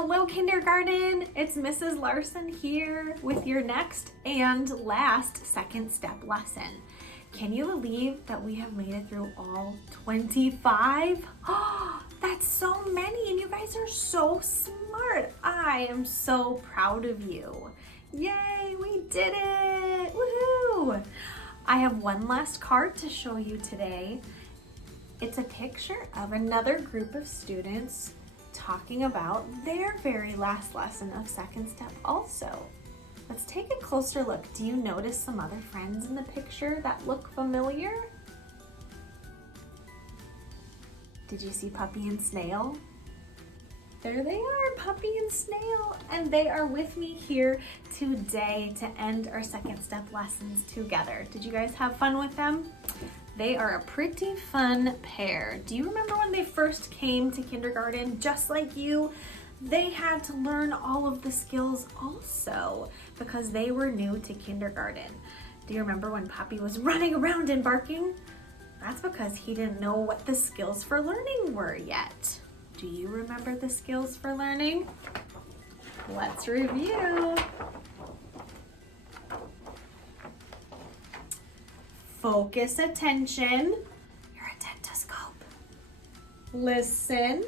Hello kindergarten, it's Mrs. Larson here with your next and last second step lesson. Can you believe that we have made it through all 25? Oh, that's so many and you guys are so smart. I am so proud of you. Yay, we did it, woohoo! I have one last card to show you today. It's a picture of another group of students talking about their very last lesson of second step also. Let's take a closer look. Do you notice some other friends in the picture that look familiar? Did you see Puppy and Snail? There they are, Puppy and Snail, and they are with me here today to end our second step lessons together. Did you guys have fun with them? They are a pretty fun pair. Do you remember when they first came to kindergarten, just like you? They had to learn all of the skills also because they were new to kindergarten. Do you remember when Puppy was running around and barking? That's because he didn't know what the skills for learning were yet. Do you remember the skills for learning? Let's review. Focus attention, your attentoscope. Listen,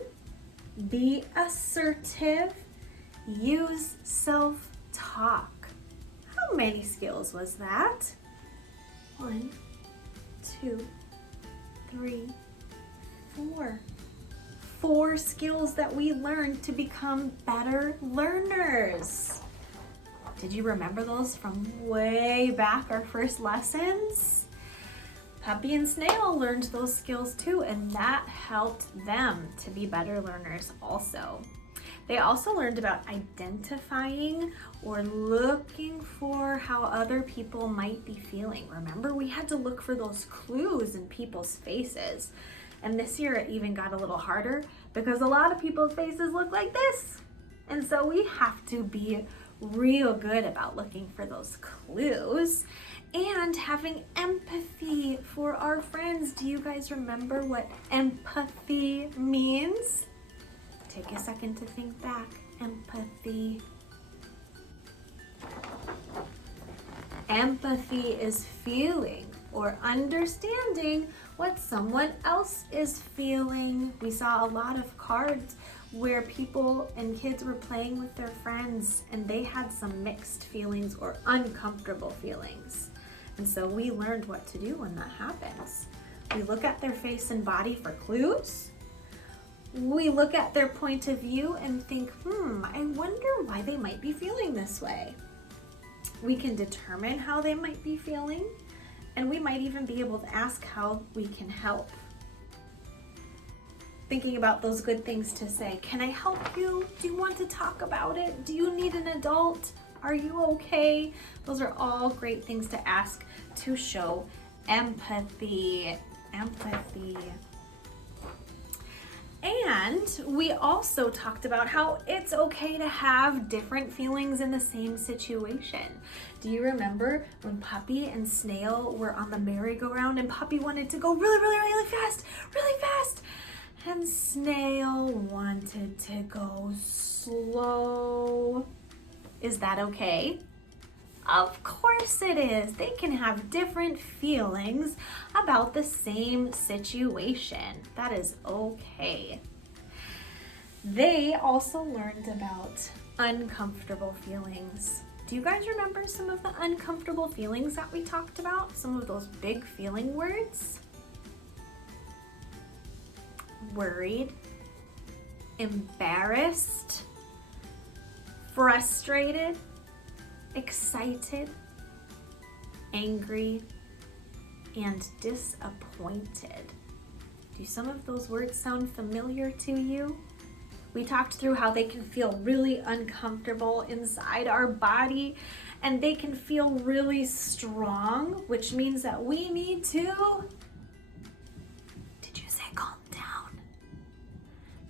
be assertive, use self-talk. How many skills was that? 1, 2, 3, 4. 4 skills that we learned to become better learners. Did you remember those from way back, our first lessons? Puppy and Snail learned those skills too, and that helped them to be better learners also. They also learned about identifying or looking for how other people might be feeling. Remember, we had to look for those clues in people's faces. And this year it even got a little harder because a lot of people's faces look like this. And so we have to be real good about looking for those clues and having empathy for our friends. Do you guys remember what empathy means? Take a second to think back. Empathy. Empathy is feeling or understanding what someone else is feeling. We saw a lot of cards where people and kids were playing with their friends and they had some mixed feelings or uncomfortable feelings. And so we learned what to do when that happens. We look at their face and body for clues. We look at their point of view and think, I wonder why they might be feeling this way. We can determine how they might be feeling, and we might even be able to ask how we can help. Thinking about those good things to say. Can I help you? Do you want to talk about it? Do you need an adult? Are you okay? Those are all great things to ask to show empathy. Empathy. And we also talked about how it's okay to have different feelings in the same situation. Do you remember when Puppy and Snail were on the merry-go-round and Puppy wanted to go really fast, and Snail wanted to go slow? Is that okay? Of course it is. They can have different feelings about the same situation. That is okay. They also learned about uncomfortable feelings. Do you guys remember some of the uncomfortable feelings that we talked about? Some of those big feeling words? Worried, embarrassed, frustrated, excited, angry, and disappointed. Do some of those words sound familiar to you? We talked through how they can feel really uncomfortable inside our body, and they can feel really strong, which means that we need to, did you say calm down?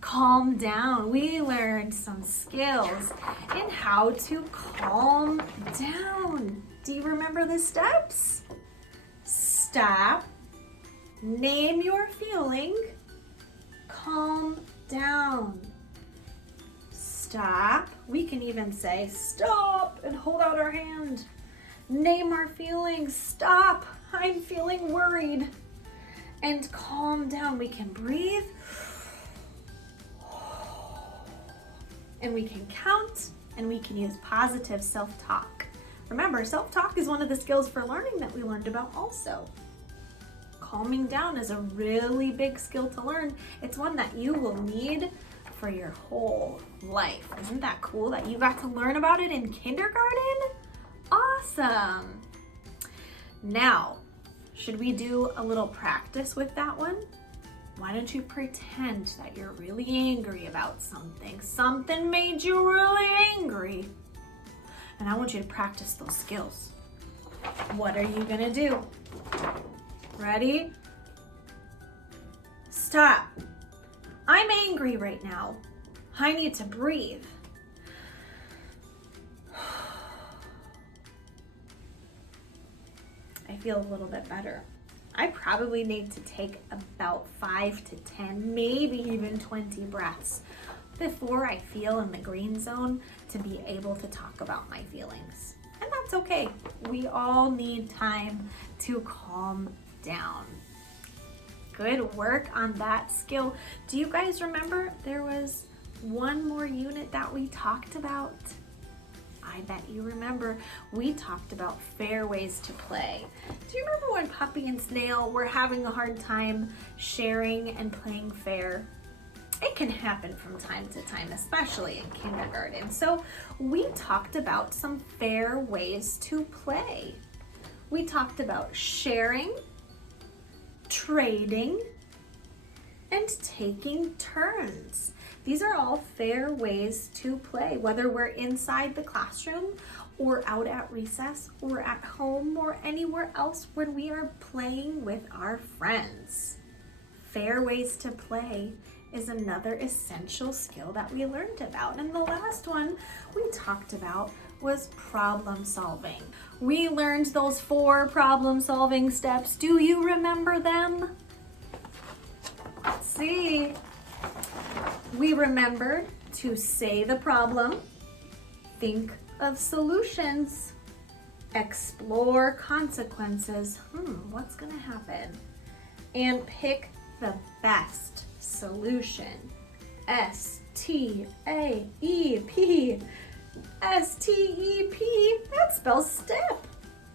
Calm down. We learned some skills in how to calm down. Do you remember the steps? Stop, name your feeling, calm down. stop. We can even say stop and hold out our hand. Name our feelings. Stop. I'm feeling worried. And calm down. We can breathe. And we can count, and we can use positive self-talk. Remember, self-talk is one of the skills for learning that we learned about also. Calming down is a really big skill to learn. It's one that you will need for your whole life. Isn't that cool that you got to learn about it in kindergarten? Awesome. Now, should we do a little practice with that one? Why don't you pretend that you're really angry about something? Something made you really angry. And I want you to practice those skills. What are you gonna do? Ready? Stop. I'm angry right now. I need to breathe. I feel a little bit better. I probably need to take about 5 to 10, maybe even 20 breaths before I feel in the green zone to be able to talk about my feelings. And that's okay. We all need time to calm down. Good work on that skill. Do you guys remember there was one more unit that we talked about? I bet you remember. We talked about fair ways to play. Do you remember when Puppy and Snail were having a hard time sharing and playing fair? It can happen from time to time, especially in kindergarten. So we talked about some fair ways to play. We talked about sharing, trading, and taking turns. These are all fair ways to play, whether we're inside the classroom or out at recess or at home or anywhere else when we are playing with our friends. Fair ways to play is another essential skill that we learned about. And the last one we talked about was problem solving. We learned those 4 problem solving steps. Do you remember them? Let's see. We remembered to say the problem, think of solutions, explore consequences. What's gonna happen? And pick the best solution. S-T-A-E-P. S-T-E-P. That spells step.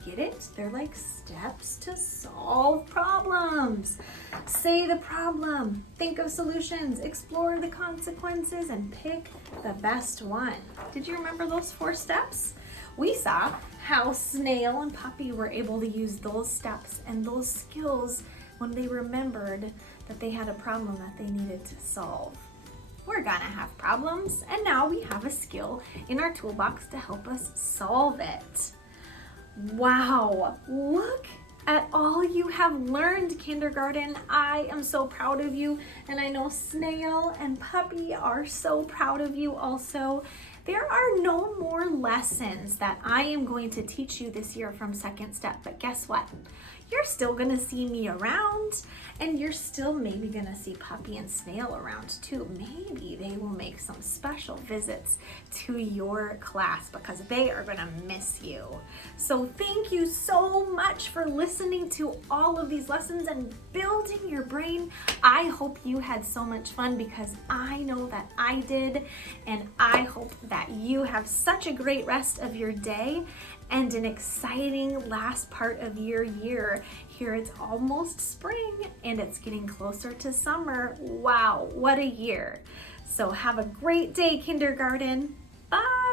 Get it? They're like steps to solve problems. Say the problem, think of solutions, explore the consequences, and pick the best one. Did you remember those 4 steps? We saw how Snail and Puppy were able to use those steps and those skills when they remembered that they had a problem that they needed to solve. We're gonna have problems, and now we have a skill in our toolbox to help us solve it. Wow, look at all you have learned, kindergarten. I am so proud of you, and I know Snail and Puppy are so proud of you also. There are no more lessons that I am going to teach you this year from Second Step, but guess what? You're still gonna see me around, and you're still maybe gonna see Puppy and Snail around too. Maybe they will make some special visits to your class because they are gonna miss you. So thank you so much for listening to all of these lessons and building your brain. I hope you had so much fun because I know that I did, and I hope that you have such a great rest of your day and an exciting last part of your year. Here it's almost spring and it's getting closer to summer. Wow, what a year. So have a great day, kindergarten. Bye.